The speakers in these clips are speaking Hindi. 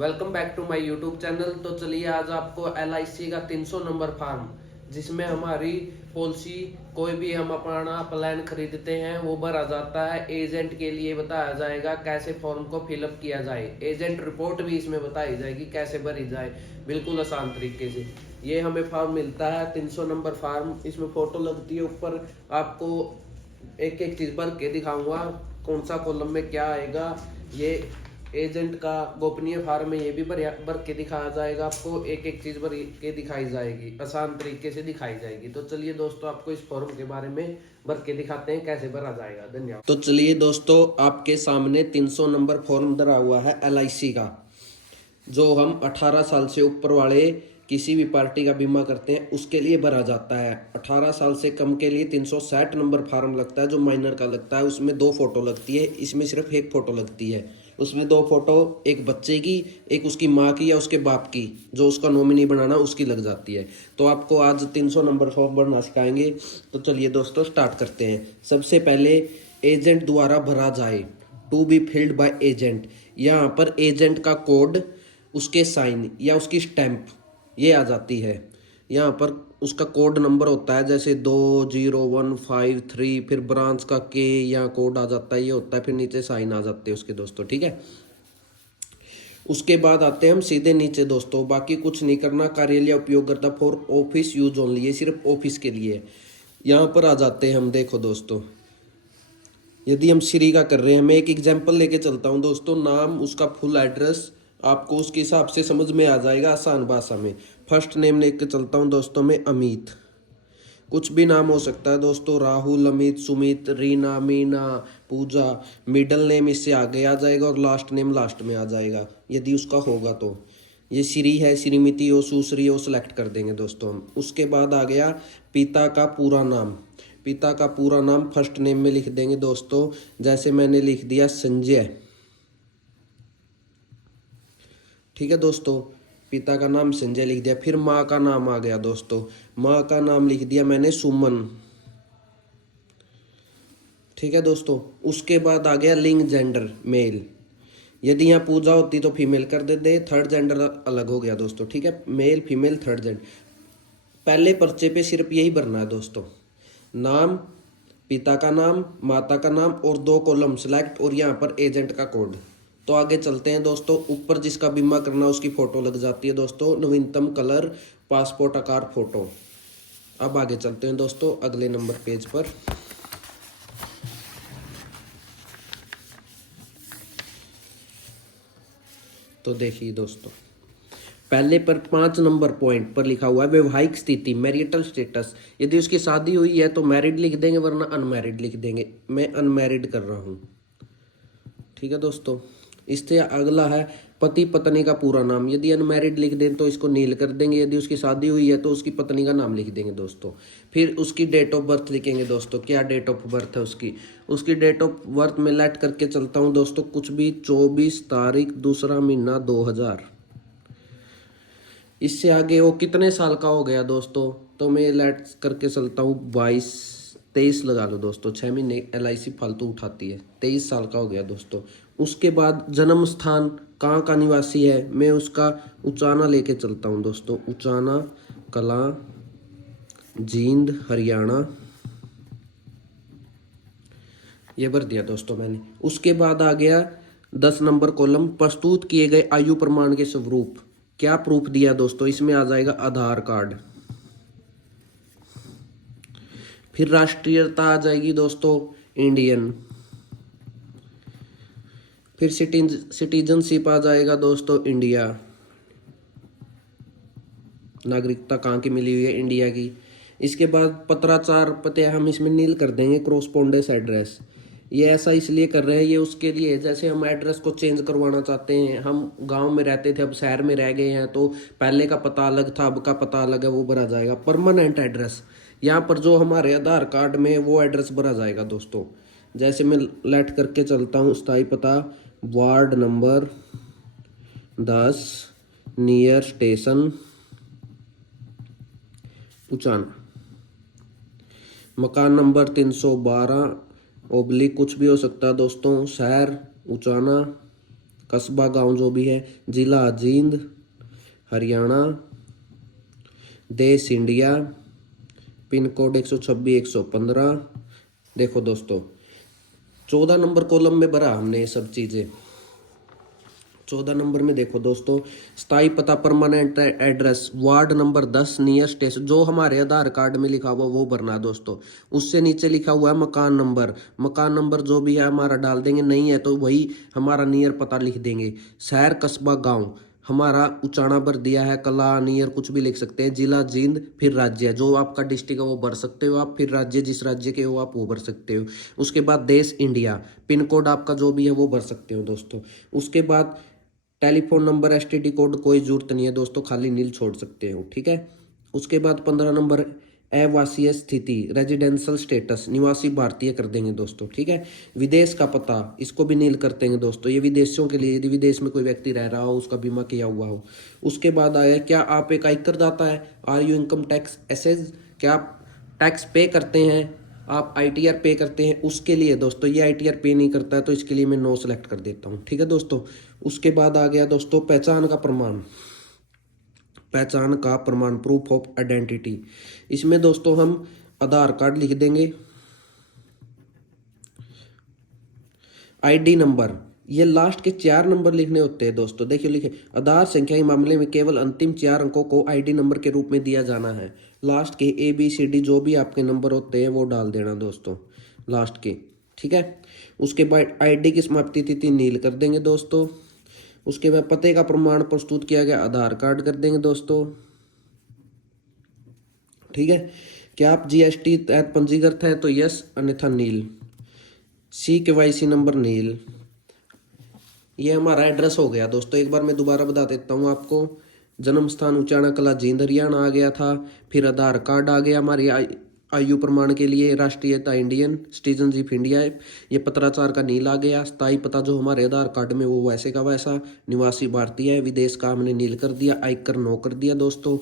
Welcome back to my YouTube channel. तो चलिए आज आपको LIC का 300 नंबर फार्म, जिसमें हमारी पॉलिसी कोई भी हम अपना प्लान खरीदते हैं वो भरा जाता है। एजेंट के लिए बताया जाएगा कैसे फॉर्म को फिलअप किया जाए। एजेंट रिपोर्ट भी इसमें बताई जाएगी कैसे भरी जाए, बिल्कुल आसान तरीके से। ये हमें फॉर्म मिलता है 300 नंबर फार्म। इसमें फोटो लगती है ऊपर। आपको एक एक चीज भर के दिखाऊंगा कौन सा कॉलम में क्या आएगा। ये एजेंट का गोपनीय फार्म है, ये भी भर के दिखाया जाएगा। आपको एक एक चीज भर के दिखाई जाएगी, आसान तरीके से दिखाई जाएगी। तो चलिए दोस्तों, आपको इस फॉर्म के बारे में भर के दिखाते हैं कैसे भरा जाएगा। धन्यवाद। तो चलिए दोस्तों, आपके सामने 300 नंबर फॉर्म धरा हुआ है LIC का, जो हम 18 साल से ऊपर वाले किसी भी पार्टी का बीमा करते हैं उसके लिए भरा जाता है। 18 साल से कम के लिए 360 नंबर फार्म लगता है, जो माइनर का लगता है। उसमें 2 फोटो लगती है, इसमें सिर्फ 1 फोटो लगती है। उसमें 2 फोटो, एक बच्चे की, एक उसकी माँ की या उसके बाप की, जो उसका नॉमिनी बनाना उसकी लग जाती है। तो आपको आज 300 नंबर फॉर्म भरना सिखाएंगे। तो चलिए दोस्तों स्टार्ट करते हैं। सबसे पहले एजेंट द्वारा भरा जाए, to be filled by agent. यहाँ पर एजेंट का कोड, उसके साइन या उसकी स्टैंप ये आ जाती है। यहाँ पर उसका कोड नंबर होता है, जैसे 20153, फिर ब्रांच का के यहाँ कोड आ जाता है, ये होता है। फिर नीचे साइन आ जाते हैं उसके दोस्तों, ठीक है। उसके बाद आते हैं हम सीधे नीचे दोस्तों। बाकी कुछ नहीं करना। कार्यालय उपयोगकर्ता फॉर ऑफिस यूज ओनली, ये सिर्फ ऑफिस के लिए। यहाँ पर आ जाते हैं हम। देखो दोस्तों, यदि हम श्री का कर रहे हैं, मैं एक एग्जाम्पल लेके चलता हूँ दोस्तों। नाम, उसका फुल एड्रेस आपको उसके हिसाब से समझ में आ जाएगा आसान भाषा में। फर्स्ट नेम लेके चलता हूँ दोस्तों मैं, अमित। कुछ भी नाम हो सकता है दोस्तों, राहुल, अमित, सुमित, रीना, मीना, पूजा। मिडल नेम इससे आगे आ जाएगा और लास्ट नेम लास्ट में आ जाएगा यदि उसका होगा तो। ये श्री है, श्रीमती हो, सुश्री हो, सेलेक्ट कर देंगे दोस्तों हम। उसके बाद आ गया पिता का पूरा नाम। पिता का पूरा नाम फर्स्ट नेम में लिख देंगे दोस्तों, जैसे मैंने लिख दिया संजय, ठीक है दोस्तों। पिता का नाम संजय लिख दिया। फिर माँ का नाम आ गया दोस्तों। माँ का नाम लिख दिया मैंने सुमन, ठीक है दोस्तों। उसके बाद आ गया लिंग, जेंडर मेल। यदि यहाँ पूजा होती तो फीमेल कर देते, थर्ड जेंडर अलग हो गया दोस्तों, ठीक है। Male, female, third gender. पहले पर्चे पे सिर्फ यही भरना है दोस्तों, नाम, पिता का नाम, माता का नाम और 2 कॉलम सेलेक्ट, और यहाँ पर एजेंट का कोड। तो आगे चलते हैं दोस्तों। ऊपर जिसका बीमा करना उसकी फोटो लग जाती है दोस्तों, नवीनतम कलर, पासपोर्ट आकार फोटो। अब आगे चलते हैं दोस्तों अगले नंबर पेज पर। तो देखिए दोस्तों, पहले पर 5 नंबर पॉइंट पर लिखा हुआ है वैवाहिक स्थिति, मैरिटल स्टेटस। यदि उसकी शादी हुई है तो मैरिड लिख देंगे, वरना अनमैरिड लिख देंगे। मैं अनमैरिड कर रहा हूँ, ठीक है दोस्तों। इससे अगला है पति पत्नी का पूरा नाम। यदि अनमैरिड लिख दें तो इसको नील कर देंगे, यदि उसकी शादी हुई है तो उसकी पत्नी का नाम लिख देंगे दोस्तों। फिर उसकी डेट ऑफ बर्थ लिखेंगे दोस्तों, क्या डेट ऑफ बर्थ है उसकी डेट ऑफ बर्थ में लेट करके चलता हूँ दोस्तों, कुछ भी 24 तारीख दूसरा महीना 2000। इससे आगे वो कितने साल का हो गया दोस्तों, तो मैं लेट करके चलता हूँ 23 लगा लो दोस्तों। 6 महीने LIC फालतू उठाती है। 23 साल का हो गया दोस्तों। उसके बाद जन्म स्थान, कहाँ का निवासी है, मैं उसका उचाना लेके चलता हूँ दोस्तों। उचाना कला, जींद, हरियाणा, ये भर दिया दोस्तों मैंने। उसके बाद आ गया 10 नंबर कॉलम, प्रस्तुत किए गए आयु प्रमाण के स्वरूप। क्या प्रूफ दिया दोस्तों, इसमें आ जाएगा आधार कार्ड। फिर राष्ट्रीयता आ जाएगी दोस्तों, इंडियन। फिर सिटीजनशिप आ जाएगा दोस्तों, इंडिया। नागरिकता कहाँ की मिली हुई है, इंडिया की। इसके बाद पत्राचार पते हम इसमें नील कर देंगे, कॉरस्पॉन्डेंस एड्रेस। ये ऐसा इसलिए कर रहे हैं, ये उसके लिए जैसे हम एड्रेस को चेंज करवाना चाहते हैं। हम गांव में रहते थे, अब शहर में रह गए हैं, तो पहले का पता अलग था, अब का पता अलग है, वो भरा जाएगा। परमानेंट एड्रेस, यहाँ पर जो हमारे आधार कार्ड में वो एड्रेस भरा जाएगा दोस्तों। जैसे मैं लेट करके चलता हूँ, स्थायी पता, ward number 10, near station, Uchana. मकान नंबर 312 ओब्लिक कुछ भी हो सकता है दोस्तों, शहर उचाना, कस्बा गांव जो भी है, जिला जींद हरियाणा, देश इंडिया, पिन कोड 126 115। देखो दोस्तों 14 नंबर कॉलम में भरा हमने ये सब चीज़ें। 14 नंबर में देखो दोस्तों, स्थायी पता permanent address ward number 10 near station, जो हमारे आधार कार्ड में लिखा हुआ वो भरना है दोस्तों। उससे नीचे लिखा हुआ है मकान नंबर, मकान नंबर जो भी है हमारा डाल देंगे, नहीं है तो वही हमारा नियर पता लिख देंगे। शहर कस्बा गांव हमारा उचाना भर दिया है, कला नियर कुछ भी लिख सकते हैं। जिला जींद, फिर राज्य जो आपका डिस्ट्रिक्ट है वो भर सकते हो आप, फिर राज्य जिस राज्य के हो आप वो भर सकते हो। उसके बाद देश इंडिया, पिन कोड आपका जो भी है वो भर सकते हो दोस्तों। उसके बाद टेलीफोन नंबर, एसटीडी कोड कोई जरूरत नहीं है दोस्तों, खाली नील छोड़ सकते हो, ठीक है। उसके बाद 15 नंबर अवासीय स्थिति, रेजिडेंशियल स्टेटस, निवासी भारतीय कर देंगे दोस्तों, ठीक है। विदेश का पता, इसको भी नील कर देंगे दोस्तों, ये विदेशियों के लिए, यदि विदेश में कोई व्यक्ति रह रहा हो, उसका बीमा किया हुआ हो। उसके बाद आया क्या आप एक आयकर दाता है, are you income tax assessees, क्या आप टैक्स पे करते हैं, आप आईटीआर पे करते हैं, उसके लिए दोस्तों ये आईटीआर पे नहीं करता है तो इसके लिए मैं नो सेलेक्ट कर देता हूँ, ठीक है दोस्तों। उसके बाद आ गया दोस्तों पहचान का प्रमाण, पहचान का प्रमाण, प्रूफ ऑफ आइडेंटिटी। इसमें दोस्तों हम आधार कार्ड लिख देंगे, आईडी नंबर, ये लास्ट के 4 नंबर लिखने होते हैं दोस्तों। देखिए लिखे, आधार संख्या के मामले में केवल अंतिम 4 अंकों को आईडी नंबर के रूप में दिया जाना है। लास्ट के ABCD जो भी आपके नंबर होते हैं वो डाल देना दोस्तों लास्ट के, ठीक है। उसके बाद आईडी की समाप्ति तिथि नील कर देंगे दोस्तों। उसके बाद पते का प्रमाण प्रस्तुत किया गया, आधार कार्ड कर देंगे दोस्तों, ठीक है। क्या आप GST तहत पंजीकृत है तो यस, अन्यथा नील। CKYC नंबर नील। ये हमारा एड्रेस हो गया दोस्तों। एक बार मैं दोबारा बता देता हूँ आपको। जन्म स्थान उचाना कला जींद हरियाणा आ गया था, फिर आधार कार्ड आ गया हमारी आयु प्रमाण के लिए, राष्ट्रीयता इंडियन, सिटीजनशिप इंडिया, ये पत्राचार का नील आ गया। स्थायी पता जो हमारे आधार कार्ड में वो वैसे का वैसा, निवासी भारतीय है, विदेश का हमने नील कर दिया, आयकर नो कर दिया दोस्तों।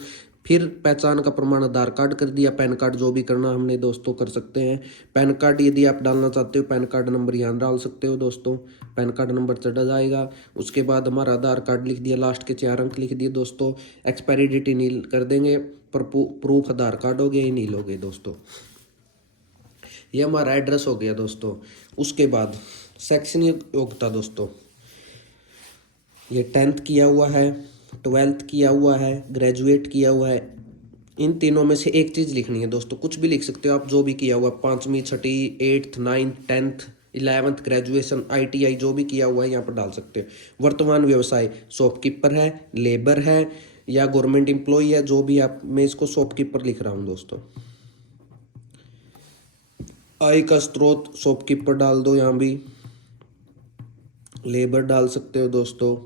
फिर पहचान का प्रमाण आधार कार्ड कर दिया, पैन कार्ड जो भी करना हमने दोस्तों कर सकते हैं। पैन कार्ड यदि आप डालना चाहते हो, पैन कार्ड नंबर यहाँ डाल सकते हो दोस्तों, पैन कार्ड नंबर चढ़ा जाएगा। उसके बाद हमारा आधार कार्ड लिख दिया, लास्ट के 4 अंक लिख दिए दोस्तों। एक्सपायरी डेट नील कर देंगे, पर प्रूफ आधार कार्ड हो गया, ही नील हो गए दोस्तों। ये हमारा एड्रेस हो गया दोस्तों। उसके बाद शैक्षणिक योग्यता दोस्तों, ये 10th किया हुआ है, 12th किया हुआ है, ग्रेजुएट किया हुआ है। इन तीनों में से एक चीज़ लिखनी है दोस्तों, कुछ भी लिख सकते हो आप, जो भी किया हुआ, 5वीं 6वीं 8th 9th 10th 11th graduation, ITI जो भी किया हुआ है यहाँ पर डाल सकते हो। वर्तमान व्यवसाय शॉपकीपर है, लेबर है या गवर्नमेंट एम्प्लॉय है, जो भी आप, मैं इसको शॉपकीपर लिख रहा हूँ दोस्तों। आय का स्रोत शॉपकीपर डाल दो, यहाँ भी लेबर डाल सकते हो दोस्तों,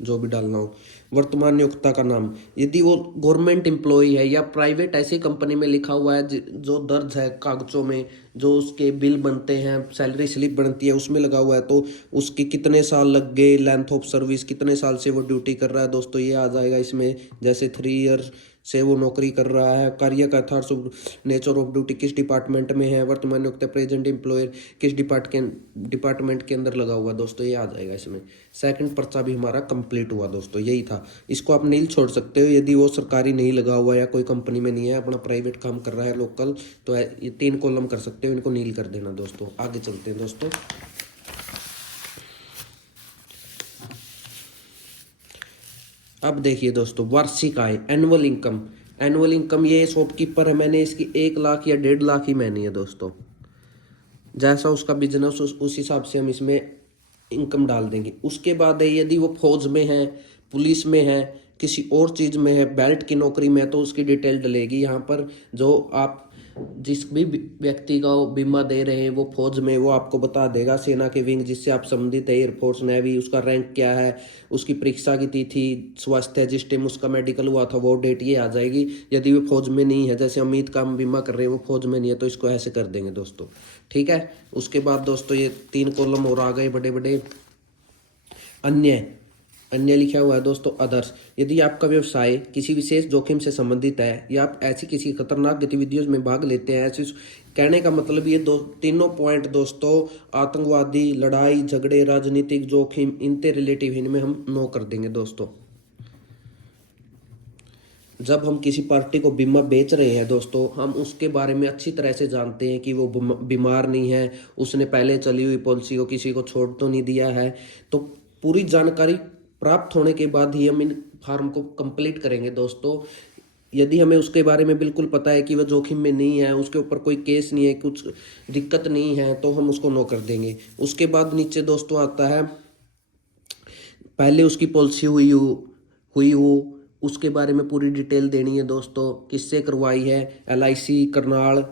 जो भी डालना हो। वर्तमान नियोक्ता का नाम, यदि वो गवर्नमेंट एम्प्लॉय है या प्राइवेट ऐसी कंपनी में लिखा हुआ है जो दर्ज है कागजों में, जो उसके बिल बनते हैं, सैलरी स्लिप बनती है, उसमें लगा हुआ है, तो उसके कितने साल लग गए, लेंथ ऑफ सर्विस, कितने साल से वो ड्यूटी कर रहा है दोस्तों, ये आ जाएगा इसमें। जैसे 3 ईयर से वो नौकरी कर रहा है, कार्य का यथार्थ नेचर ऑफ ड्यूटी, किस डिपार्टमेंट में है, वर्तमान नियोक्ता प्रेजेंट एम्प्लॉयर किस डिपार्टमेंट के अंदर लगा हुआ दोस्तों, ये आ जाएगा इसमें। सेकंड पर्चा भी हमारा कंप्लीट हुआ दोस्तों, यही था। इसको आप नील छोड़ सकते हो यदि वो सरकारी नहीं लगा हुआ या कोई कंपनी में नहीं है, अपना प्राइवेट काम कर रहा है लोकल, तो ये 3 कॉलम कर सकते हो, इनको नील कर देना दोस्तों। आगे चलते हैं दोस्तों। अब देखिए दोस्तों, वार्षिक आय, एनुअल इनकम। एनुअल इनकम ये शॉपकीपर है, मैंने इसकी 1 लाख या 1.5 लाख ही मैंने है दोस्तों। जैसा उसका बिजनेस उस हिसाब से हम इसमें इनकम डाल देंगे। उसके बाद है यदि वो फौज में है, पुलिस में है, किसी और चीज़ में है, बेल्ट की नौकरी में है, तो उसकी डिटेल डलेगी यहाँ पर। जो आप जिस भी व्यक्ति का बीमा दे रहे हैं वो फौज में, वो आपको बता देगा, सेना के विंग जिससे आप संबंधित है, एयरफोर्स नेवी, उसका रैंक क्या है, उसकी परीक्षा की तिथि, स्वास्थ्य जिस टाइम उसका मेडिकल हुआ था वो डेट, ये आ जाएगी। यदि वो फौज में नहीं है, जैसे अमित का हम बीमा कर रहे हैं, वो फौज में नहीं है, तो इसको ऐसे कर देंगे दोस्तों, ठीक है। उसके बाद दोस्तों ये 3 कॉलम और आ गए बड़े बड़े। अन्य अन्य लिखा हुआ है दोस्तों अदर्स। यदि आपका व्यवसाय किसी विशेष जोखिम से संबंधित है या आप ऐसी किसी खतरनाक गतिविधियों में भाग लेते हैं, ऐसे कहने का मतलब ये तीनों पॉइंट दोस्तों, आतंकवादी, लड़ाई झगड़े, राजनीतिक जोखिम, इनसे रिलेटिव, इनमें हम नो कर देंगे दोस्तों। जब हम किसी पार्टी को बीमा बेच रहे हैं दोस्तों, हम उसके बारे में अच्छी तरह से जानते हैं कि वो बीमार नहीं है, उसने पहले चली हुई पॉलिसी को किसी को छोड़ तो नहीं दिया है, तो पूरी जानकारी प्राप्त होने के बाद ही हम इन फार्म को कंप्लीट करेंगे दोस्तों। यदि हमें उसके बारे में बिल्कुल पता है कि वह जोखिम में नहीं है, उसके ऊपर कोई केस नहीं है, कुछ दिक्कत नहीं है, तो हम उसको नो कर देंगे। उसके बाद नीचे दोस्तों आता है पहले उसकी पॉलिसी हुई हो उसके बारे में पूरी डिटेल देनी है दोस्तों, किससे करवाई है, LIC करनाल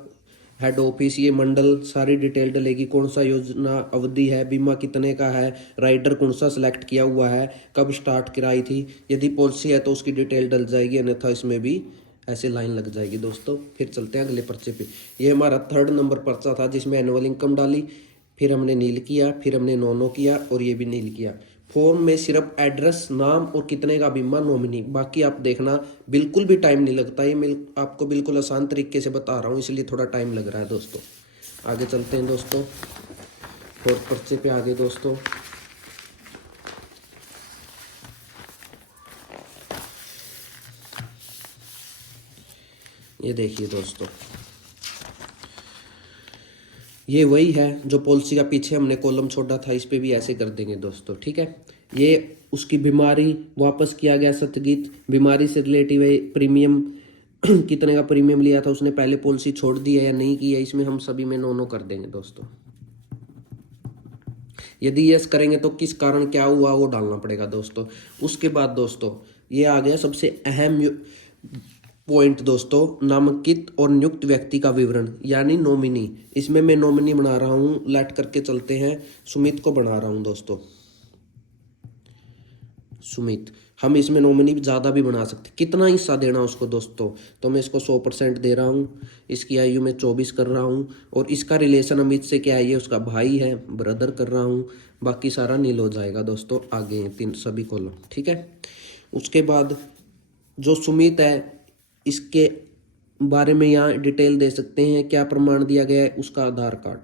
हेड ऑफिस, ये मंडल, सारी डिटेल डलेगी, कौन सा योजना अवधि है, बीमा कितने का है, राइडर कौन सा सिलेक्ट किया हुआ है, कब स्टार्ट कराई थी, यदि पॉलिसी है तो उसकी डिटेल डल जाएगी, अन्यथा इसमें भी ऐसे लाइन लग जाएगी दोस्तों। फिर चलते हैं अगले पर्चे पे। ये हमारा 3rd नंबर पर्चा था जिसमें एनुअल इनकम डाली, फिर हमने नील किया, फिर हमने नो किया और ये भी नील किया। फॉर्म में सिर्फ एड्रेस, नाम और कितने का बीमा, नॉमिनी, बाकी आप देखना बिल्कुल भी टाइम नहीं लगता। ये मैं आपको बिल्कुल आसान तरीके से बता रहा हूँ, इसलिए थोड़ा टाइम लग रहा है दोस्तों। आगे चलते हैं दोस्तों, 4th पर्चे पे आगे दोस्तों। ये देखिए दोस्तों, ये वही है जो पॉलिसी का पीछे हमने कॉलम छोड़ा था, इस पे भी ऐसे कर देंगे दोस्तों, ठीक है। ये उसकी बीमारी, वापस किया गया स्थगित, बीमारी से रिलेटिव है, प्रीमियम कितने का प्रीमियम लिया था, उसने पहले पॉलिसी छोड़ दी है या नहीं की है, इसमें हम सभी में नो कर देंगे दोस्तों। यदि यस करेंगे तो किस कारण क्या हुआ वो डालना पड़ेगा दोस्तों। उसके बाद दोस्तों ये आ गया सबसे अहम पॉइंट दोस्तों, नामांकित और नियुक्त व्यक्ति का विवरण यानी नॉमिनी। इसमें मैं नॉमिनी बना रहा हूँ, लेट करके चलते हैं, सुमित को बना रहा हूँ दोस्तों, सुमित। हम इसमें नॉमिनी ज़्यादा भी बना सकते, कितना हिस्सा देना उसको दोस्तों, तो मैं इसको 100% दे रहा हूँ। इसकी आयु में 24 कर रहा हूँ और इसका रिलेशन अमित से क्या है, ये उसका भाई है, ब्रदर कर रहा हूँ। बाकी सारा नील हो जाएगा दोस्तों, आगे 3 सभी कॉलम, ठीक है। उसके बाद जो सुमित है इसके बारे में यहाँ डिटेल दे सकते हैं, क्या प्रमाण दिया गया है, उसका आधार कार्ड,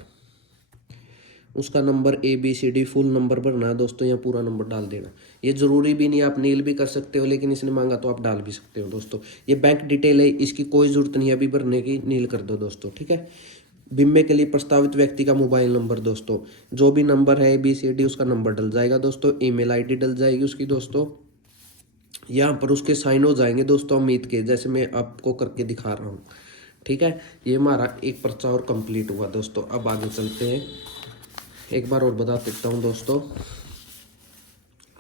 उसका नंबर ABCD फुल नंबर भरना है दोस्तों, यहाँ पूरा नंबर डाल देना। ये जरूरी भी नहीं, आप नील भी कर सकते हो, लेकिन इसने मांगा तो आप डाल भी सकते हो दोस्तों। ये बैंक डिटेल है, इसकी कोई जरूरत नहीं है अभी भरने की, नील कर दो दोस्तों, ठीक है। बीमे के लिए प्रस्तावित व्यक्ति का मोबाइल नंबर दोस्तों, जो भी नंबर है ABCD उसका नंबर डल जाएगा दोस्तों, email ID डल जाएगी उसकी दोस्तों। यहाँ पर उसके साइन हो जाएंगे दोस्तों अमित के, जैसे मैं आपको करके दिखा रहा हूँ, ठीक है। ये हमारा एक पर्चा और कंप्लीट हुआ दोस्तों। अब आगे चलते हैं, एक बार और बता देता हूँ दोस्तों,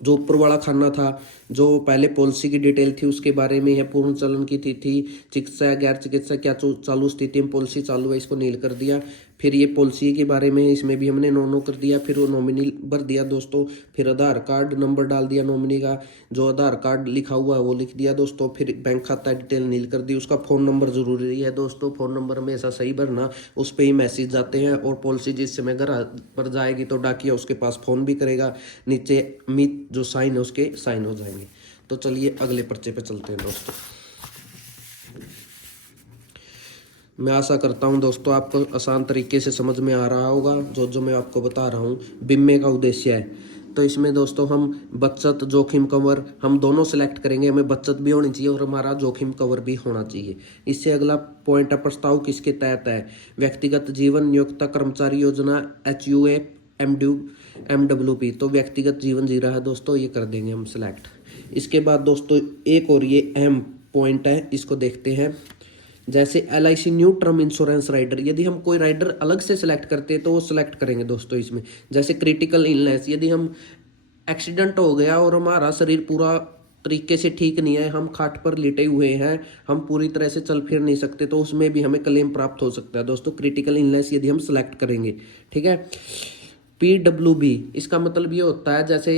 जो ऊपर वाला खाना था, जो पहले पॉलिसी की डिटेल थी उसके बारे में है, पूर्ण चलन की तिथि, चिकित्सा या गैर चिकित्सा क्या चालू स्थिति में पॉलिसी चालू है, इसको नील कर दिया। फिर ये पॉलिसी के बारे में, इसमें भी हमने नो कर दिया। फिर वो नॉमिनी भर दिया दोस्तों। फिर आधार कार्ड नंबर डाल दिया नॉमिनी का, जो आधार कार्ड लिखा हुआ है वो लिख दिया दोस्तों। फिर बैंक खाता डिटेल नील कर दी। उसका फ़ोन नंबर ज़रूरी है दोस्तों, फ़ोन नंबर हमेशा सही भरना, उस पर ही मैसेज जाते हैं। और पॉलिसी जिस समय घर पर जाएगी तो डाकिया उसके पास फ़ोन भी करेगा, नीचे अमित जो साइन है उसके साइन हो जाएंगे। तो चलिए अगले पर्चे पे चलते हैं दोस्तों। मैं आशा करता हूं दोस्तों आपको आसान तरीके से समझ में आ रहा होगा जो जो मैं आपको बता रहा हूं। बीमे का उद्देश्य है, तो इसमें दोस्तों हम बचत जोखिम कवर हम दोनों सेलेक्ट करेंगे। हमें बचत भी होनी चाहिए और हमारा जोखिम कवर भी होना चाहिए। इससे अगला पॉइंट है, प्रस्ताव किसके तहत है, व्यक्तिगत जीवन नियोक्ता कर्मचारी योजना HUA MWP, तो व्यक्तिगत जीवन जी रहा है दोस्तों, ये कर देंगे हम सिलेक्ट। इसके बाद दोस्तों एक और ये अहम पॉइंट है, इसको देखते हैं। जैसे LIC new term insurance rider, यदि हम कोई राइडर अलग से सिलेक्ट करते हैं तो वो सिलेक्ट करेंगे दोस्तों इसमें। जैसे क्रिटिकल इलनेस, यदि हम एक्सीडेंट हो गया और हमारा शरीर पूरा तरीके से ठीक नहीं है, हम खाट पर लेटे हुए हैं, हम पूरी तरह से चल फिर नहीं सकते, तो उसमें भी हमें क्लेम प्राप्त हो सकता है दोस्तों, क्रिटिकल इलनेस यदि हम सिलेक्ट करेंगे, ठीक है। PWB, इसका मतलब ये होता है जैसे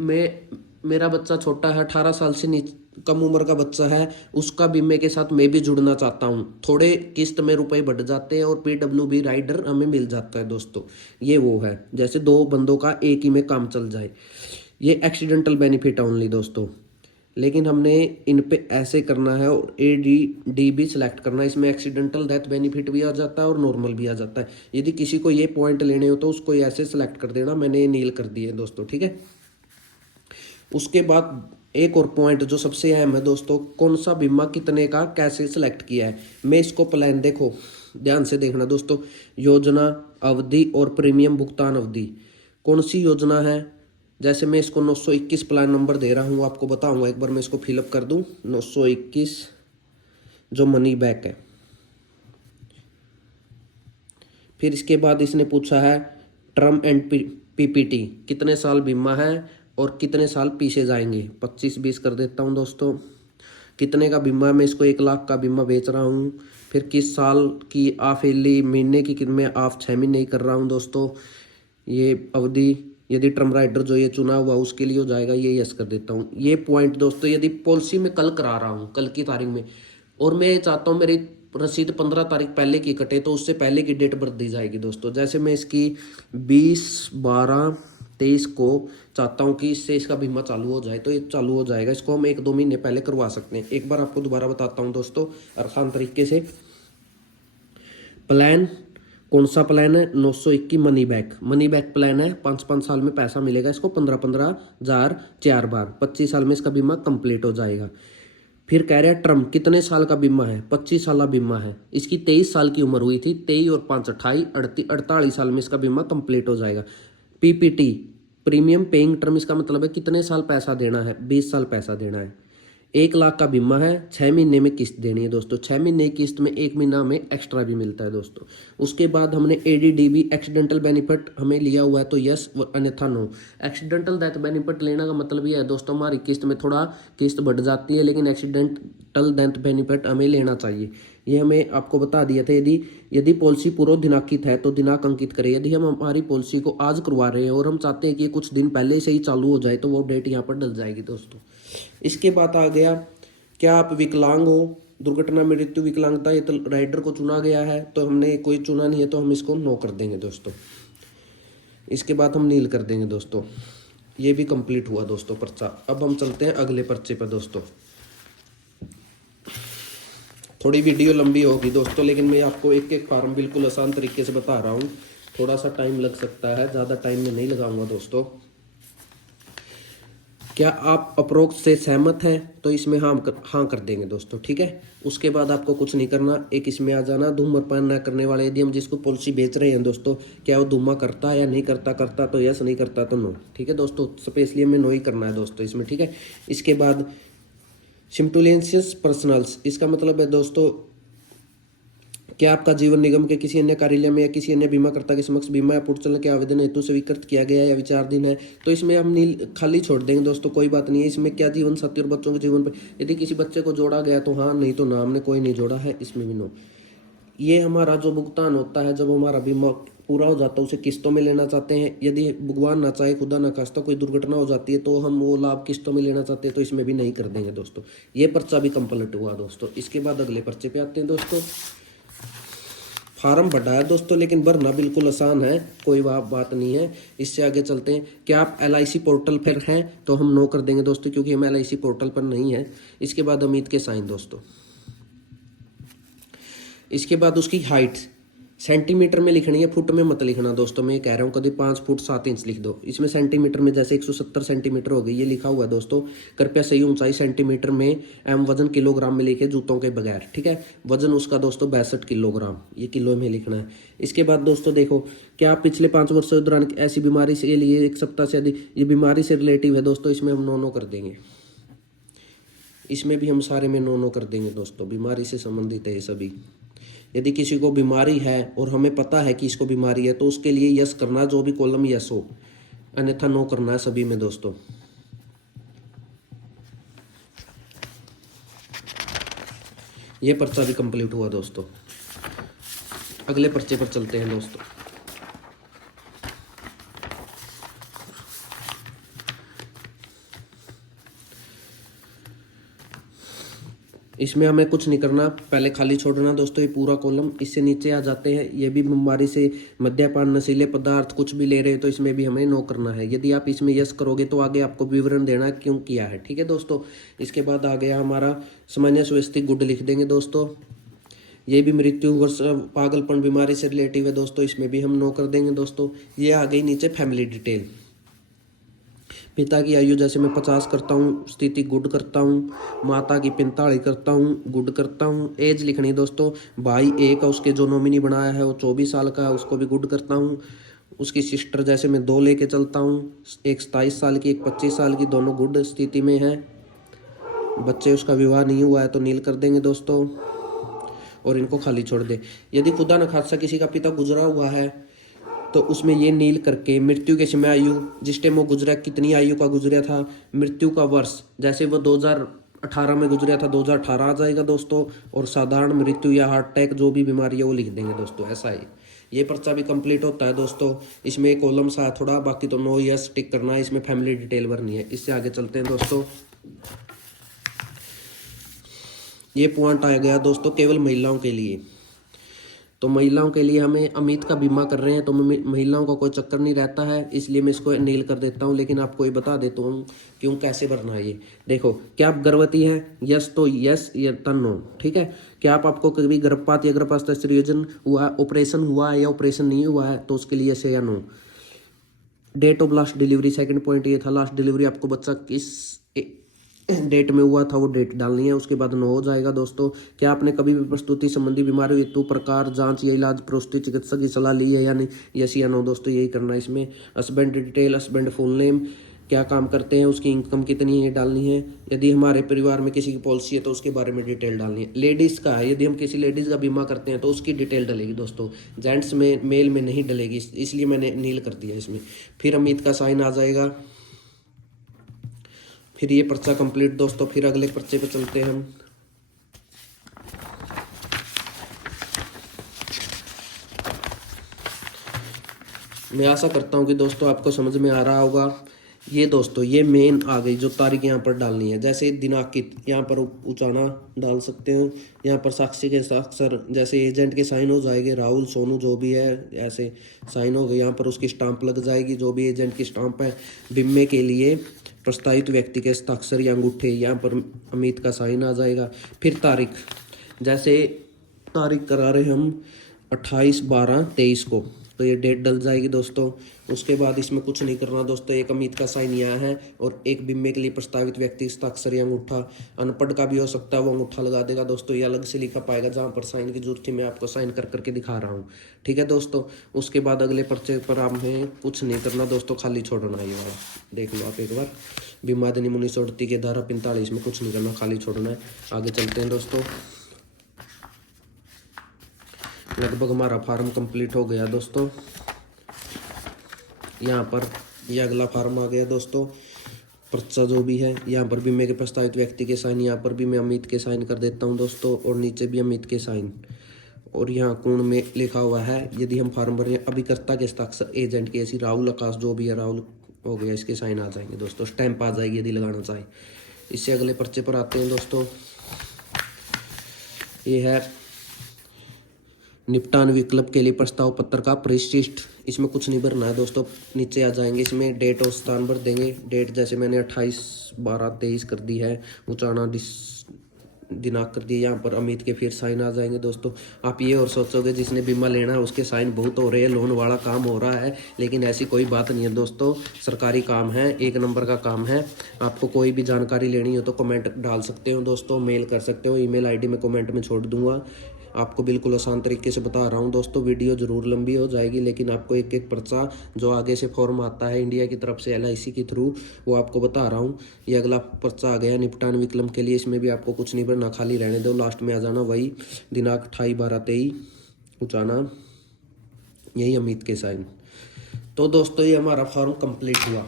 मेरा बच्चा छोटा है, 18 साल से नीचे कम उम्र का बच्चा है, उसका बीमे के साथ मैं भी जुड़ना चाहता हूँ, थोड़े किस्त में रुपए बढ़ जाते हैं और PWB राइडर हमें मिल जाता है दोस्तों। ये वो है जैसे दो बंदों का एक ही में काम चल जाए। ये एक्सीडेंटल बेनिफिट ओनली दोस्तों, लेकिन हमने इन पे ऐसे करना है और ADD भी सिलेक्ट करना है। इसमें एक्सीडेंटल डेथ बेनिफिट भी आ जाता है और नॉर्मल भी आ जाता है। यदि किसी को ये पॉइंट लेने हो तो उसको ऐसे सिलेक्ट कर देना, मैंने ये नील कर दिए दोस्तों, ठीक है। उसके बाद एक और पॉइंट जो सबसे अहम है दोस्तों, कौन सा बीमा कितने का कैसे सिलेक्ट किया है। मैं इसको प्लान देखो ध्यान से देखना दोस्तों, योजना अवधि और प्रीमियम भुगतान अवधि कौन सी योजना है। जैसे मैं इसको 921 प्लान नंबर दे रहा हूँ, आपको बताऊंगा, एक बार मैं इसको फिलअप कर दूं। 921 जो मनी बैक है। फिर इसके बाद इसने पूछा है टर्म एंड PPT कितने साल बीमा है और कितने साल पीछे जाएंगे। 25-20 कर देता हूँ दोस्तों। कितने का बीमा है, मैं इसको 1 लाख का बीमा बेच रहा हूँ। फिर किस साल की ऑफ ईयरली, महीने की मैं ऑफ 6 महीने ही कर रहा हूँ दोस्तों। ये अवधि यदि टर्म राइडर जो ये चुना हुआ उसके लिए हो जाएगा, ये यस कर देता हूँ। ये पॉइंट दोस्तों, यदि पॉलिसी में कल करा रहा हूँ, कल की तारीख में, और मैं चाहता हूँ मेरी रसीद 15 तारीख पहले की कटे, तो उससे पहले की डेट भर दी जाएगी दोस्तों। जैसे मैं इसकी 20/12/23 को चाहता हूँ कि इससे इसका बीमा चालू हो जाए, तो ये चालू हो जाएगा। इसको हम 1-2 महीने पहले करवा सकते हैं। एक बार आपको दोबारा बताता हूँ दोस्तों आसान तरीके से। प्लान कौन सा प्लान है, 921 मनी बैक प्लान है। 5-5 साल में पैसा मिलेगा इसको, 15-15 हज़ार 4 बार, 25 साल में इसका बीमा कंप्लीट हो जाएगा। फिर कह रहे हैं टर्म कितने साल का बीमा है, 25 साल बीमा है। इसकी 23 साल की उम्र हुई थी, 23 और 5 28 48 साल में इसका बीमा कंप्लीट हो जाएगा। PPT प्रीमियम पेइंग टर्म, इसका मतलब है कितने साल पैसा देना है, 20 साल पैसा देना है। 1 लाख का बीमा है, 6 महीने में किस्त देनी है दोस्तों। 6 महीने की किस्त में 1 महीना में एक्स्ट्रा भी मिलता है दोस्तों। उसके बाद हमने ADD भी एक्सीडेंटल बेनिफिट हमें लिया हुआ है, तो यस अन्यथा नो। एक्सीडेंटल डेथ बेनिफिट लेने का मतलब ये है दोस्तों, हमारी किस्त में थोड़ा किस्त बढ़ जाती है, लेकिन एक्सीडेंटल डेथ बेनिफिट हमें लेना चाहिए। ये हमें आपको बता दिया था। यदि पॉलिसी पूर्व दिनांकित है तो दिनांक अंकित करें। यदि हम हमारी पॉलिसी को आज करवा रहे हैं और हम चाहते हैं कि कुछ दिन पहले से ही चालू हो जाए, तो वो डेट यहाँ पर डल जाएगी दोस्तों। इसके बाद आ गया, क्या आप विकलांग हो, दुर्घटना मृत्यु विकलांगता, ये तो राइडर को चुना गया है, तो हमने कोई चुना नहीं है, तो हम इसको नो कर देंगे दोस्तों। इसके बाद हम नील कर देंगे दोस्तों। ये भी कंप्लीट हुआ दोस्तों पर्चा। अब हम चलते हैं अगले पर्चे पर दोस्तों। थोड़ी वीडियो लंबी होगी दोस्तों, लेकिन मैं आपको एक एक फॉर्म बिल्कुल आसान तरीके से बता रहा हूँ। थोड़ा सा टाइम लग सकता है, ज़्यादा टाइम में नहीं लगाऊंगा दोस्तों। क्या आप अप्रोक्स से सहमत हैं, तो इसमें हाँ कर देंगे दोस्तों, ठीक है। उसके बाद आपको कुछ नहीं करना, एक इसमें आ जाना, धूम्रपान न करने वाले, यदि हम जिसको पॉलिसी बेच रहे हैं दोस्तों, क्या वो धूमा करता है या नहीं करता, करता तो यस, नहीं करता तो नो, ठीक है दोस्तों। स्पेशली हमें नो ही करना है दोस्तों इसमें, ठीक है। इसके बाद सिम्टुलेंसियस पर्सनल्स, इसका मतलब है दोस्तों, क्या आपका जीवन निगम के किसी अन्य कार्यालय में या किसी अन्य बीमाकर्ता के समक्ष बीमा या पुनर्चलन के आवेदन हेतु स्वीकृत किया गया है या विचाराधीन है, तो इसमें हम नील खाली छोड़ देंगे दोस्तों, कोई बात नहीं है। इसमें क्या जीवन साथी और बच्चों के जीवन पर यदि किसी बच्चे को जोड़ा गया तो हाँ, नहीं तो ना, हमने कोई नहीं जोड़ा है, इसमें भी नो। ये हमारा जो भुगतान होता है, जब हमारा बीमा पूरा हो जाता है, उसे किस्तों में लेना चाहते हैं। यदि भगवान ना चाहे, खुदा ना खास्ता, कोई दुर्घटना हो जाती है, तो हम वो लाभ किस्तों में लेना चाहते हैं, तो इसमें भी नहीं कर देंगे दोस्तों। ये पर्चा भी कंप्लीट हुआ दोस्तों। इसके बाद अगले पर्चे पे आते हैं दोस्तों। फार्म भरा है दोस्तों, लेकिन भरना बिल्कुल आसान है, कोई बात नहीं है। इससे आगे चलते हैं। क्या आप LIC पोर्टल पर हैं, तो हम नो कर देंगे दोस्तों, क्योंकि हम LIC पोर्टल पर नहीं है। इसके बाद अमित के साइन दोस्तों। इसके बाद उसकी हाइट सेंटीमीटर में लिखनी है, फुट में मत लिखना दोस्तों। मैं ये कह रहा हूँ, कभी 5 फुट 7 इंच लिख दो। इसमें सेंटीमीटर में जैसे 170 सेंटीमीटर हो गई, ये लिखा हुआ है दोस्तों। कृपया सही ऊंचाई सेंटीमीटर में, एम वजन किलोग्राम में लिखे, जूतों के बगैर, ठीक है। वजन उसका दोस्तों 62 किलोग्राम, ये किलो में लिखना है। इसके बाद दोस्तों देखो, क्या आप पिछले 5 वर्षों के दौरान ऐसी बीमारी के लिए 1 सप्ताह से अधिक, ये बीमारी से रिलेटिव है दोस्तों, इसमें हम नो कर देंगे। इसमें भी हम सारे में नो कर देंगे दोस्तों, बीमारी से संबंधित है ये सभी। यदि किसी को बीमारी है और हमें पता है कि इसको बीमारी है, तो उसके लिए यस करना, जो भी कॉलम यस हो, अन्यथा नो करना है सभी में दोस्तों। ये पर्चा भी कंप्लीट हुआ दोस्तों। अगले पर्चे पर चलते हैं दोस्तों। इसमें हमें कुछ नहीं करना, पहले खाली छोड़ना दोस्तों ये पूरा कॉलम। इससे नीचे आ जाते हैं, ये भी बीमारी से मद्यपान, नशीले पदार्थ कुछ भी ले रहे हैं तो इसमें भी हमें नो करना है। यदि आप इसमें यस करोगे तो आगे आपको विवरण देना है क्यों किया है, ठीक है दोस्तों। इसके बाद आ गया हमारा सामान्य स्वास्थ्य गुड लिख देंगे दोस्तों। ये भी मृत्यु वर्ष पागलपन बीमारी से रिलेटिव है दोस्तों, इसमें भी हम नो कर देंगे दोस्तों। ये आ गई नीचे फैमिली डिटेल। पिता की आयु जैसे मैं 50 करता हूँ, स्थिति गुड करता हूँ। माता की 45 करता हूँ, गुड करता हूँ। एज लिखनी दोस्तों, भाई एक है उसके जो नॉमिनी बनाया है वो 24 साल का है, उसको भी गुड करता हूँ। उसकी सिस्टर जैसे मैं 2 लेके चलता हूँ, एक 27 साल की, एक 25 साल की, दोनों गुड स्थिति में है। बच्चे उसका विवाह नहीं हुआ है तो नील कर देंगे दोस्तों, और इनको खाली छोड़ दे। यदि खुदा न खास्ता किसी का पिता गुजरा हुआ है तो उसमें ये नील करके मृत्यु के समय आयु, जिस टाइम वो गुजरा कितनी आयु का गुजरा था, मृत्यु का वर्ष, जैसे वो 2018 में गुजरा था 2018 आ जाएगा दोस्तों। और साधारण मृत्यु या हार्ट अटैक जो भी बीमारी है वो लिख देंगे दोस्तों। ऐसा है, ये पर्चा भी कंप्लीट होता है दोस्तों। इसमें एक कॉलम सा है थोड़ा, बाकी तो नो यस टिक करना है। इसमें फैमिली डिटेल भरनी है। इससे आगे चलते हैं दोस्तों। ये पॉइंट आ गया दोस्तों केवल महिलाओं के लिए। तो महिलाओं के लिए हमें अमित का बीमा कर रहे हैं तो महिलाओं का कोई चक्कर नहीं रहता है, इसलिए मैं इसको नील कर देता हूं। लेकिन आपको ये बता देता हूँ क्यों, कैसे भरना है ये। देखो, क्या आप गर्भवती हैं? यस तो यस, या नो, ठीक है। क्या आपको कभी गर्भपात या गर्भावस्था संयोजन हुआ, ऑपरेशन हुआ है या ऑपरेशन नहीं हुआ है, तो उसके लिए यस या no. Date of last delivery, second point ये था, लास्ट डिलीवरी आपको बच्चा किस डेट में हुआ था वो डेट डालनी है। उसके बाद नो हो जाएगा दोस्तों। क्या आपने कभी भी प्रस्तुति संबंधी बीमारी, हेतु, प्रकार, जांच या इलाज प्रस्तुति चिकित्सक की सलाह ली है या नहीं, यस या नो दोस्तों, यही करना है इसमें। Husband detail, husband full name, क्या काम करते हैं, उसकी इनकम कितनी है डालनी है। यदि हमारे परिवार में किसी की पॉलिसी है तो उसके बारे में डिटेल डालनी है। लेडीज़ का है, यदि हम किसी लेडीज़ का बीमा करते हैं तो उसकी डिटेल डलेगी दोस्तों। जेंट्स में, मेल में नहीं डलेगी, इसलिए मैंने नील कर दिया इसमें। फिर अमित का साइन आ जाएगा। फिर ये पर्चा कंप्लीट दोस्तों। फिर अगले पर्चे पे चलते हैं हम। मैं आशा करता हूँ कि दोस्तों आपको समझ में आ रहा होगा। ये दोस्तों ये मेन आ गई जो तारीख यहाँ पर डालनी है। जैसे दिनांकित यहाँ पर उचाना डाल सकते हैं। यहाँ पर साक्षी के साक्षर, जैसे एजेंट के साइन हो जाएंगे, राहुल, सोनू जो भी है ऐसे साइन हो गए। यहाँ पर उसकी स्टांप लग जाएगी, जो भी एजेंट की स्टांप है। बीमे के लिए प्रस्तावित व्यक्ति के हस्ताक्षर या अंगूठे, यहाँ पर अमित का साइन आ जाएगा। फिर तारीख, जैसे तारीख करा रहे हम 28/12/23 को, तो ये डेट डल जाएगी दोस्तों। उसके बाद इसमें कुछ नहीं करना दोस्तों। एक अमित का साइन यहाँ है और एक बीमे के लिए प्रस्तावित व्यक्ति हस्ताक्षर या अंगूठा। अनपढ़ का भी हो सकता है, वो अंगूठा लगा देगा दोस्तों। ये अलग से लिखा पाएगा, जहाँ पर साइन की जरूरत थी मैं आपको साइन कर करके दिखा रहा हूँ, ठीक है दोस्तों। उसके बाद अगले पर्चे पर हमें कुछ नहीं करना दोस्तों, खाली छोड़ना है। ये वाला देख लो आप एक बार, बीमा अधिनियम 1938 के धारा 45 में कुछ नहीं करना, खाली छोड़ना है। आगे चलते हैं दोस्तों। लगभग हमारा फार्म कंप्लीट हो गया दोस्तों। यहाँ पर ये अगला फार्म आ गया दोस्तों, पर्चा जो भी है। यहाँ पर भी मेरे प्रस्तावित व्यक्ति के साइन, यहाँ पर भी मैं अमित के साइन कर देता हूँ दोस्तों, और नीचे भी अमित के साइन। और यहाँ कोण में लिखा हुआ है, यदि हम फार्म भरें, अभिकर्ता के हस्ताक्षर, एजेंट के, ऐसी राहुल, आकाश जो भी है, राहुल हो गया, इसके साइन आ जाएंगे दोस्तों। स्टैंप आ जाएगी यदि लगाना चाहे। इससे अगले पर्चे पर आते हैं दोस्तों। ये है निपटान विकल्प के लिए प्रस्ताव पत्र का परिशिष्ट। इसमें कुछ नहीं भरना है दोस्तों, नीचे आ जाएंगे। इसमें डेट और स्थान भर देंगे। डेट जैसे मैंने 28/12/23 कर दी है, उचाना दिनांक कर दिया। यहाँ पर अमित के फिर साइन आ जाएंगे दोस्तों। आप ये और सोचोगे जिसने बीमा लेना है उसके साइन बहुत हो रहे हैं, लोन वाला काम हो रहा है, लेकिन ऐसी कोई बात नहीं है दोस्तों। सरकारी काम है, 1 नंबर का काम है। आपको कोई भी जानकारी लेनी हो तो कमेंट डाल सकते हो दोस्तों, मेल कर सकते हो। ईमेल आईडी मैं कमेंट में छोड़ दूंगा। आपको बिल्कुल आसान तरीके से बता रहा हूँ दोस्तों। वीडियो ज़रूर लंबी हो जाएगी, लेकिन आपको एक एक पर्चा जो आगे से फॉर्म आता है इंडिया की तरफ से LIC के थ्रू, वो आपको बता रहा हूँ। ये अगला पर्चा आ गया निपटान विकल्प के लिए। इसमें भी आपको कुछ नहीं भरना, खाली रहने दो। लास्ट में आ जाना वही दिनांक 28/12/23 उचाना, यही अमित के साइन। तो दोस्तों ये हमारा फॉर्म कंप्लीट हुआ,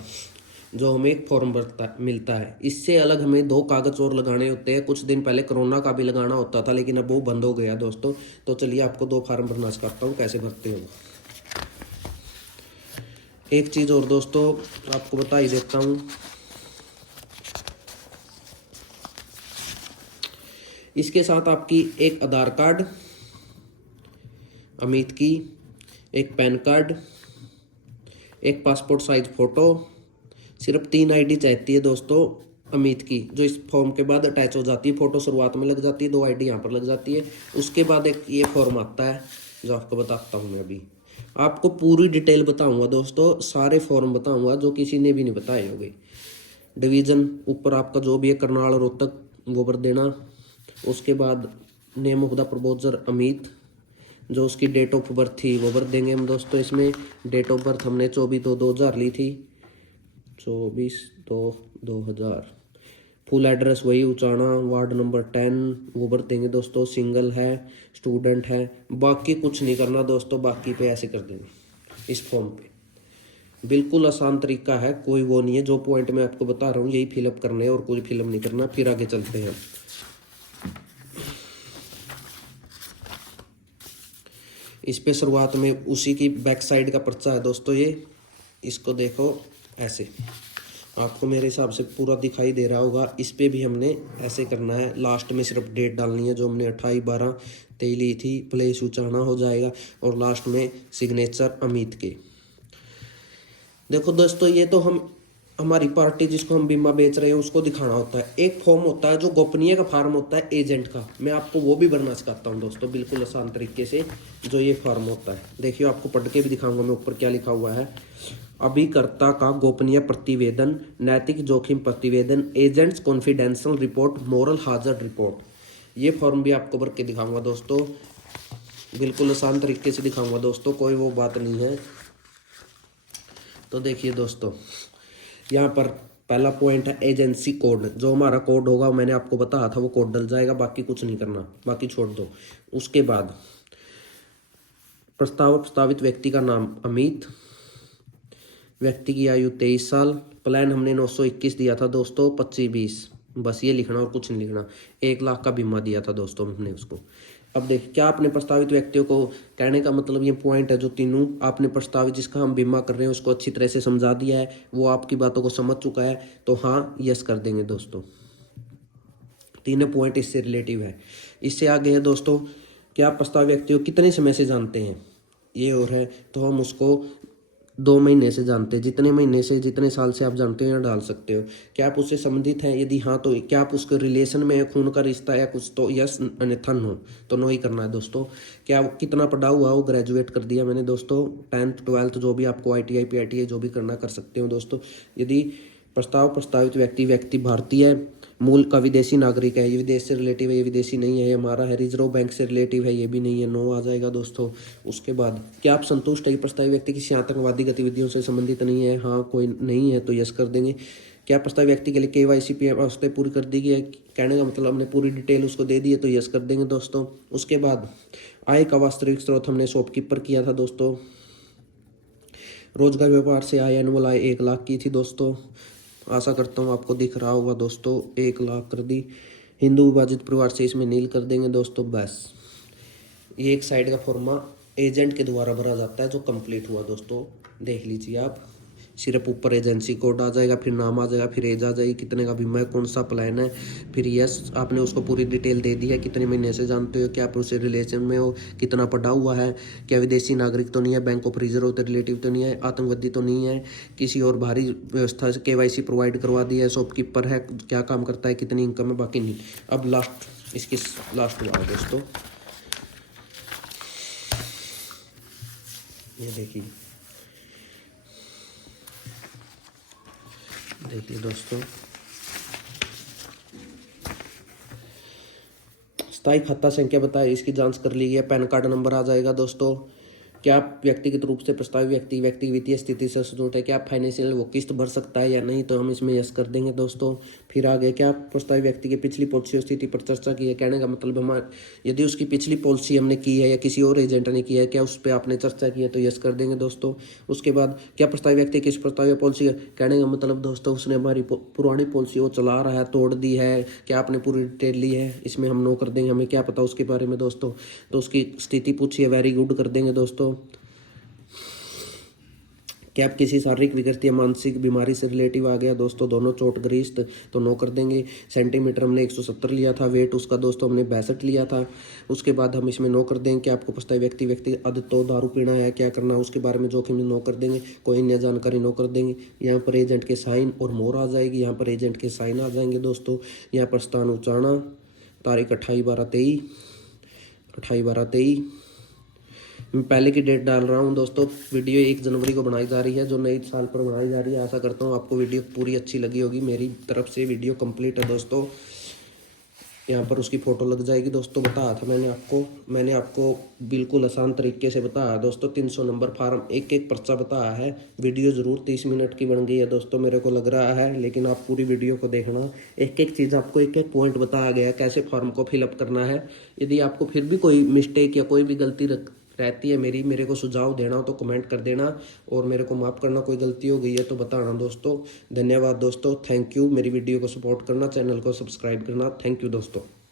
जो हमें एक फॉर्म मिलता है। इससे अलग हमें 2 कागज और लगाने होते हैं। कुछ दिन पहले कोरोना का भी लगाना होता था, लेकिन अब वो बंद हो गया दोस्तों। तो चलिए आपको 2 फार्म भरना सिखाता हूँ, कैसे भरते हो। एक चीज़ और दोस्तों आपको बता ही देता हूँ। इसके साथ आपकी एक आधार कार्ड अमित की, एक पैन कार्ड, एक पासपोर्ट साइज फ़ोटो, सिर्फ 3 आईडी चाहती है दोस्तों अमित की, जो इस फॉर्म के बाद अटैच हो जाती है। फ़ोटो शुरुआत में लग जाती है, 2 आईडी यहाँ पर लग जाती है। उसके बाद एक ये फॉर्म आता है जो आपको बताता हूँ मैं अभी। आपको पूरी डिटेल बताऊँगा दोस्तों, सारे फॉर्म बताऊँगा जो किसी ने भी नहीं बताए होंगे। डिवीज़न ऊपर आपका जो भी है करनाल रोहतक वो भर देना। उसके बाद name of the proposer Amit, जो उसकी डेट ऑफ बर्थ थी वो भर देंगे हम दोस्तों। इसमें डेट ऑफ बर्थ हमने 24/2/2000 ली थी, 24/2/2000। फुल एड्रेस वही उचाना, वार्ड नंबर 10 वो भर देंगे दोस्तों। सिंगल है, स्टूडेंट है, बाकी कुछ नहीं करना दोस्तों, बाकी पे ऐसे कर देंगे इस फॉर्म पे। बिल्कुल आसान तरीका है, कोई वो नहीं है। जो पॉइंट मैं आपको बता रहा हूँ यही फिलअप करने है और कोई फिलअप नहीं करना। फिर आगे चलते हैं। इस पे शुरुआत में उसी की बैक साइड का पर्चा है दोस्तों, ये इसको देखो ऐसे, आपको मेरे हिसाब से पूरा दिखाई दे रहा होगा। इस पे भी हमने ऐसे करना है। लास्ट में सिर्फ डेट डालनी है, जो हमने 28/12/23 ली थी। प्लेस उचाना हो जाएगा और लास्ट में सिग्नेचर अमित के। देखो दोस्तों, ये तो हमारी पार्टी जिसको हम बीमा बेच रहे हैं उसको दिखाना होता है। एक फॉर्म होता है जो गोपनीय का फार्म होता है एजेंट का, मैं आपको वो भी भरना सिखाता हूँ दोस्तों बिल्कुल आसान तरीके से। जो ये फॉर्म होता है देखिए, आपको पढ़ के भी दिखाऊंगा मैं ऊपर क्या लिखा हुआ है। अभिकर्ता का गोपनीय प्रतिवेदन, नैतिक जोखिम प्रतिवेदन, एजेंट्स कॉन्फिडेंशियल रिपोर्ट, मोरल हाजर रिपोर्ट। ये फॉर्म भी आपको भर के दिखाऊंगा दोस्तों, बिल्कुल आसान तरीके से दिखाऊंगा दोस्तों, कोई वो बात नहीं है। तो देखिए दोस्तों, यहाँ पर पहला पॉइंट है एजेंसी कोड। जो हमारा कोड होगा मैंने आपको बताया था वो कोड डल जाएगा, बाकी कुछ नहीं करना, बाकी छोड़ दो। उसके बाद प्रस्तावित व्यक्ति का नाम अमित, व्यक्ति की आयु 23 साल, प्लान हमने 921 दिया था दोस्तों, 25-20, बस ये लिखना और कुछ नहीं लिखना। 1 लाख का बीमा दिया था दोस्तों हमने उसको। अब देख, क्या आपने प्रस्तावित व्यक्तियों को, कहने का मतलब ये पॉइंट है जो तीनों आपने प्रस्तावित जिसका हम बीमा कर रहे हैं उसको अच्छी तरह से समझा दिया है, वो आपकी बातों को समझ चुका है, तो हाँ यस कर देंगे दोस्तों। तीनों पॉइंट इससे रिलेटिव है। इससे आगे है दोस्तों, क्या आप प्रस्तावित व्यक्तियों को कितने समय से जानते हैं, ये और है, तो हम उसको 2 महीने से जानते हैं। जितने महीने से, जितने साल से आप जानते हो या डाल सकते हो। क्या आप उससे संबंधित हैं, यदि हाँ तो क्या आप उसके रिलेशन में है, खून का रिश्ता या कुछ, तो यस, अन्यथा नो, तो नो ही करना है दोस्तों। क्या कितना पढ़ा हुआ हो, ग्रेजुएट कर दिया मैंने दोस्तों, 10th 12th जो भी आपको ITI PITI जो भी करना कर सकते हो दोस्तों। यदि प्रस्तावित व्यक्ति भारतीय है, मूल का विदेशी नागरिक है, ये विदेश से रिलेटिव है, ये विदेशी नहीं है, ये हमारा है, रिजर्व बैंक से रिलेटिव है, ये भी नहीं है, नो आ जाएगा दोस्तों। उसके बाद क्या आप संतुष्ट है, प्रस्तावित व्यक्ति किसी आतंकवादी गतिविधियों से संबंधित नहीं है, हाँ कोई नहीं है तो यस कर देंगे। क्या प्रस्तावित व्यक्ति के लिए KYC व्यवस्था पूरी कर दी गई है, कहने का मतलब हमने पूरी डिटेल उसको दे दी है, तो यस कर देंगे दोस्तों। उसके बाद आय का वास्तविक स्रोत हमने शॉपकीपर किया था दोस्तों। रोजगार व्यापार से आय, एनुअल आय 1 लाख की थी दोस्तों, आशा करता हूँ आपको दिख रहा होगा दोस्तों, 1 लाख कर दी। हिंदू विभाजित परिवार से इसमें नील कर देंगे दोस्तों, बस। ये एक साइड का फॉर्मा एजेंट के द्वारा भरा जाता है जो कंप्लीट हुआ दोस्तों, देख लीजिए आप। सिर्फ ऊपर एजेंसी कोड आ जाएगा, फिर नाम आ जाएगा, फिर एज आ जाएगी, कितने का बीमा है, कौन सा प्लान है, फिर यस आपने उसको पूरी डिटेल दे दी है, कितने महीने से जानते हो, क्या आप उससे रिलेशन में हो, कितना पढ़ा हुआ है, क्या विदेशी नागरिक तो नहीं है, बैंक ऑफ रिजर्व तो रिलेटिव तो नहीं है, आतंकवादी तो नहीं है, किसी और बाहरी व्यवस्था से KYC प्रोवाइड करवा दी है, शॉपकीपर है, क्या काम करता है, कितनी इनकम है, बाकी नहीं। अब लास्ट, इसकी लास्ट हुआ दोस्तों, ये देखिए दोस्तों, स्थायी खाता संख्या बताए, इसकी जांच कर ली है, पैन कार्ड नंबर आ जाएगा दोस्तों। क्या आप व्यक्तिगत रूप से प्रस्तावित व्यक्ति वित्तीय स्थिति से सचोट है, क्या आप फाइनेंशियल वो किस्त भर सकता है या नहीं, तो हम इसमें यस कर देंगे दोस्तों। फिर आगे, क्या आप प्रस्तावित व्यक्ति की पिछली पॉलिसी स्थिति पर चर्चा की है, कहने का मतलब हमारे यदि उसकी पिछली पॉलिसी हमने की है या किसी और एजेंट ने की है, क्या उस पर आपने चर्चा की है, तो यस कर देंगे दोस्तों। उसके बाद, क्या प्रस्तावित व्यक्ति किस प्रस्तावित पॉलिसी, कहने का मतलब दोस्तों उसने हमारी पुरानी पॉलिसी वो चला रहा है, तोड़ दी है, क्या आपने पूरी डिटेल ली है, इसमें हम नो कर देंगे, हमें क्या पता उसके बारे में दोस्तों। तो उसकी स्थिति पूछिए, वेरी गुड कर देंगे दोस्तों। कि आप किसी शारीरिक विकृति या मानसिक बीमारी से रिलेटिव आ गया दोस्तों, दोनों चोटग्रस्त, तो नो कर देंगे। सेंटीमीटर हमने 170 लिया था, वेट उसका दोस्तों हमने 62 लिया था। उसके बाद हम इसमें नो कर देंगे कि आपको पता है व्यक्ति आदत तो दारू पीना है, क्या करना है उसके बारे में जोखिम नो कर देंगे। कोई अन्य जानकारी नो कर देंगे। यहाँ पर एजेंट के साइन और मोहर आ जाएगी, यहाँ पर एजेंट के साइन आ जाएंगे दोस्तों। यहाँ पर स्थान उचाना, तारीख 28/12/23। मैं पहले की डेट डाल रहा हूं दोस्तों। वीडियो 1 जनवरी को बनाई जा रही है, जो नए साल पर बनाई जा रही है। आशा करता हूं आपको वीडियो पूरी अच्छी लगी होगी। मेरी तरफ से वीडियो कंप्लीट है दोस्तों। यहाँ पर उसकी फ़ोटो लग जाएगी दोस्तों। बताया था मैंने आपको बिल्कुल आसान तरीके से बताया दोस्तों। 300 नंबर फार्म, एक एक पर्चा बताया है। वीडियो ज़रूर 30 मिनट की बन गई है दोस्तों, मेरे को लग रहा है, लेकिन आप पूरी वीडियो को देखना। एक एक चीज़ आपको, एक एक पॉइंट बताया गया है कैसे फॉर्म को फिलअप करना है। यदि आपको फिर भी कोई मिस्टेक या कोई भी गलती रहती है मेरे को सुझाव देना हो तो कमेंट कर देना, और मेरे को माफ़ करना, कोई गलती हो गई है तो बताना दोस्तों। धन्यवाद दोस्तों, थैंक यू। मेरी वीडियो को सपोर्ट करना, चैनल को सब्सक्राइब करना। थैंक यू दोस्तों।